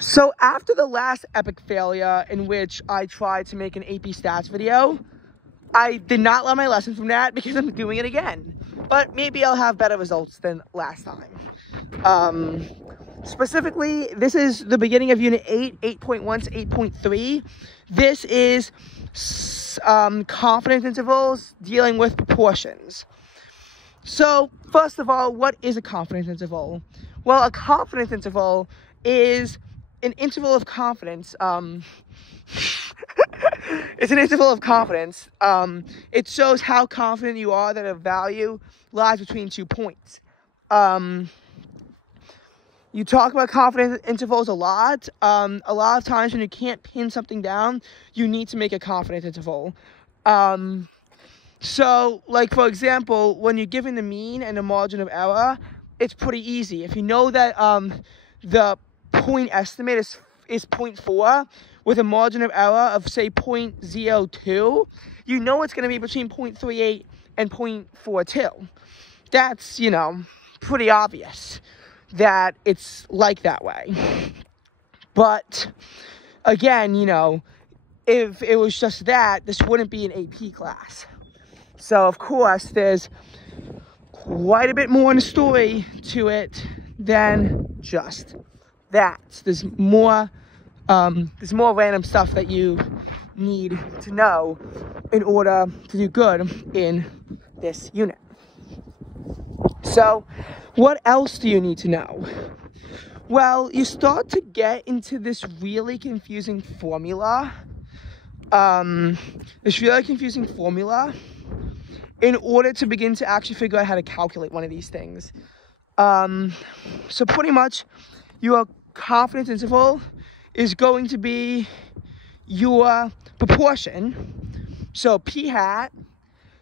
So after the last epic failure in which I tried to make an AP stats video, I did not learn my lesson from that because I'm doing it again. But maybe I'll have better results than last time. Specifically, this is the beginning of Unit 8, 8.1 to 8.3. This is confidence intervals dealing with proportions. So, first of all, what is a confidence interval? Well, a confidence interval is an interval of confidence. It's an interval of confidence. It shows how confident you are that a value lies between 2 points. You talk about confidence intervals a lot. A lot of times when you can't pin something down, you need to make a confidence interval. So, like, for example, when you're given the mean and the margin of error, it's pretty easy. If you know that the point estimate is 0.4 with a margin of error of, say, 0.02, you know it's going to be between 0.38 and 0.42. That's, you know, pretty obvious that it's like that way. But, again, you know, if it was just that, this wouldn't be an AP class. So, of course, there's quite a bit more in the story to it than just that. There's more random stuff that you need to know in order to do good in this unit. So, what else do you need to know? Well, you start to get into this really confusing formula. In order to begin to actually figure out how to calculate one of these things. So pretty much your confidence interval is going to be your proportion. So P hat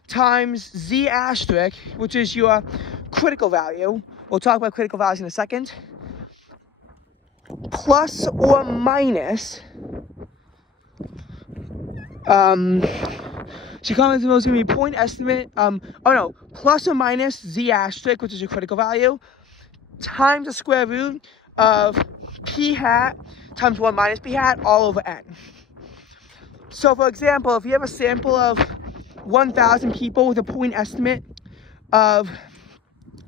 times Z asterisk, which is your critical value. We'll talk about critical values in a second. Plus or minus so confidence interval is going to be point estimate, plus or minus Z asterisk, which is your critical value, times the square root of P hat times 1 minus P hat all over N. So, for example, if you have a sample of 1,000 people with a point estimate of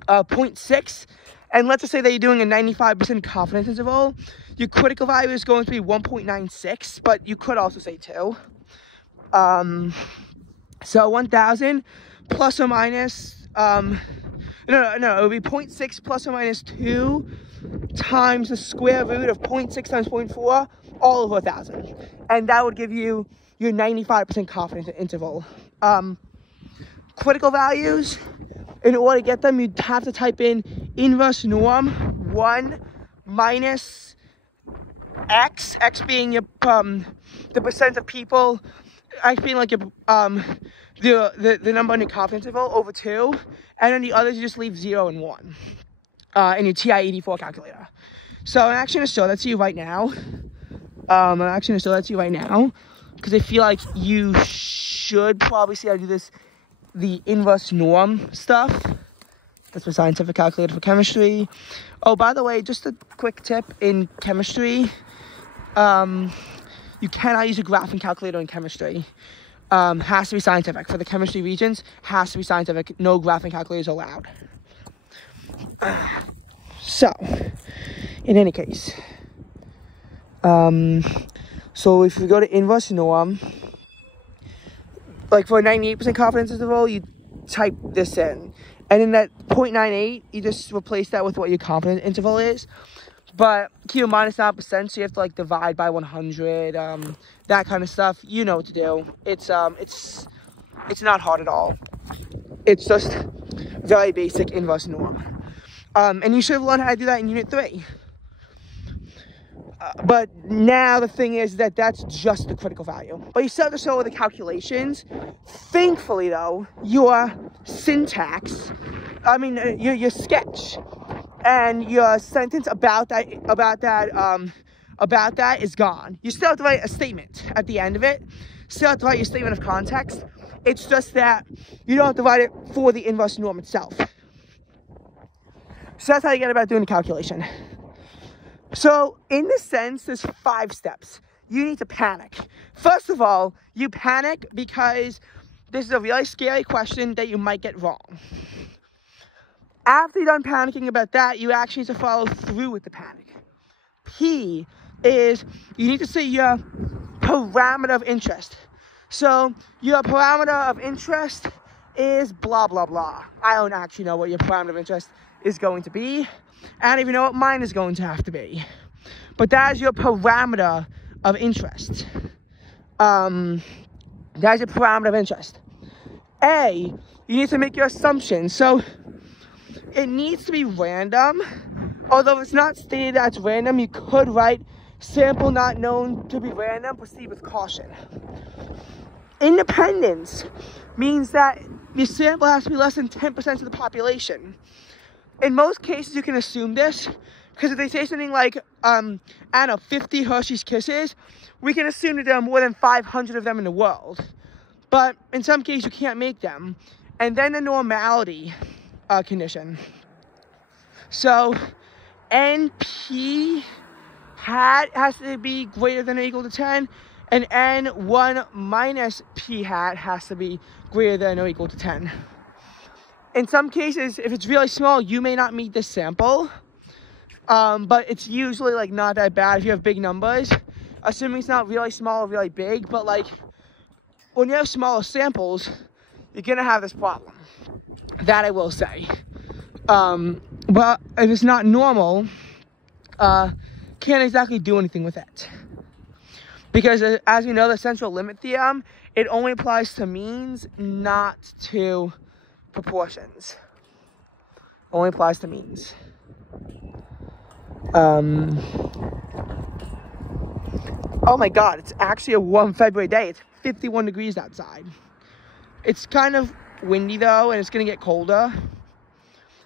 0.6, and let's just say that you're doing a 95% confidence interval, your critical value is going to be 1.96, but you could also say 2. So 1,000 plus or minus, it would be 0.6 plus or minus 2 times the square root of 0.6 times 0.4 all over 1,000. And that would give you your 95% confidence interval. Critical values, in order to get them, you'd have to type in inverse norm 1 minus X, X being your, the percent of people, X being like your, the number on your confidence interval over 2, and then the others you just leave 0 and 1 in your TI-84 calculator. So I'm actually going to show that to you right now. Because I feel like you should probably see how to do this, the inverse norm stuff. That's my scientific calculator for chemistry. Oh, by the way, just a quick tip in chemistry. You cannot use a graphing calculator in chemistry. Has to be scientific. For the chemistry regions, has to be scientific. No graphing calculators allowed. So, in any case. So if you go to inverse norm, like for a 98% confidence interval, you type this in. And in that 0.98, you just replace that with what your confidence interval is. But keep in mind it's not percent, so you have to like divide by 100, that kind of stuff. You know what to do. It's not hard at all. It's just very basic inverse norm. And you should have learned how to do that in Unit 3. But now the thing is that that's just the critical value. But you still have to show the calculations. Thankfully, though, your syntax, your sketch and your sentence about that is gone. You still have to write a statement at the end of it. Still have to write your statement of context. It's just that you don't have to write it for the inverse norm itself. So that's how you get about doing the calculation. So in this sense, there's 5 steps. You need to panic. First of all, you panic because this is a really scary question that you might get wrong. After you're done panicking about that, you actually need to follow through with the panic. P is you need to say your parameter of interest. So your parameter of interest is blah, blah, blah. I don't actually know what your parameter of interest is going to be. I don't even know what mine is going to have to be. But that is your parameter of interest. That is your parameter of interest. A, you need to make your assumptions. So it needs to be random. Although it's not stated that it's random, you could write sample not known to be random, proceed with caution. Independence means that your sample has to be less than 10% of the population. In most cases, you can assume this, because if they say something like, I don't know, 50 Hershey's Kisses, we can assume that there are more than 500 of them in the world. But in some cases, you can't make them. And then the normality condition. So NP hat has to be greater than or equal to 10, and N1 minus P hat has to be greater than or equal to 10. In some cases, if it's really small, you may not meet this sample, but it's usually like not that bad if you have big numbers, assuming it's not really small or really big. But like when you have smaller samples, you're gonna have this problem. That I will say. But if it's not normal, can't exactly do anything with it. Because as we know, the central limit theorem, it only applies to means, not to proportions. Only applies to means. Oh my God, it's actually a warm February day. It's 51 degrees outside. It's kind of windy though, and it's gonna get colder.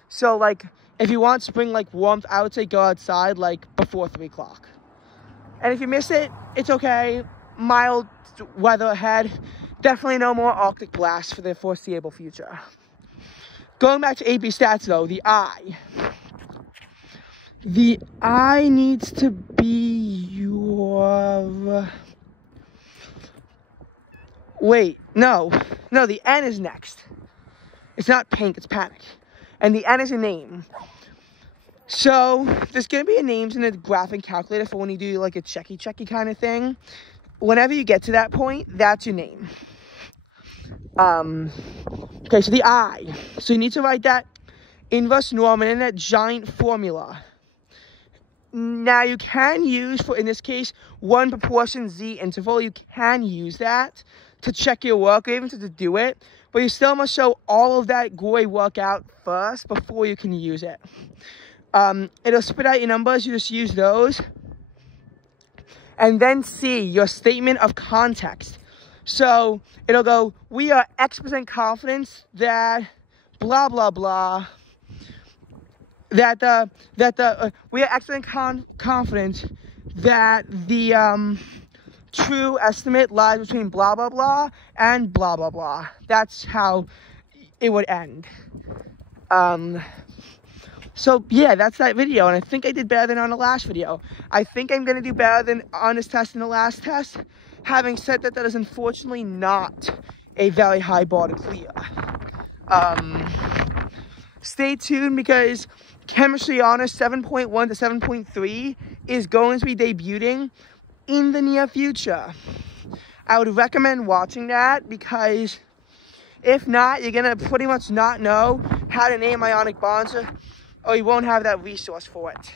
So like, if you want spring like warmth, I would say go outside like before 3 o'clock. And if you miss it, it's okay. Mild weather ahead. Definitely no more Arctic blasts for the foreseeable future. Going back to AP stats though, the I. The I needs to be your... Wait, no, the N is next. It's not pink, it's panic. And the N is a name. So there's gonna be a names in the graphing calculator for when you do like a checky kind of thing. Whenever you get to that point, that's your name. Okay, so the I. So you need to write that inverse norm and in that giant formula. Now you can use, for in this case, 1 proportion Z interval. You can use that to check your work or even to do it. But you still must show all of that gory work out first before you can use it. It'll spit out your numbers. You just use those. And then C, your statement of context. So it'll go, we are X% confidence that blah, blah, blah. We are X% confident that the true estimate lies between blah, blah, blah and blah, blah, blah. That's how it would end. So yeah, that's that video, and I think I did better than on the last video. I think I'm gonna do better than on this test than the last test. Having said that, that is unfortunately not a very high bar to clear. Stay tuned, because Chemistry Honors 7.1 to 7.3 is going to be debuting in the near future. I would recommend watching that, because if not, you're gonna pretty much not know how to name ionic bonds, or you won't have that resource for it.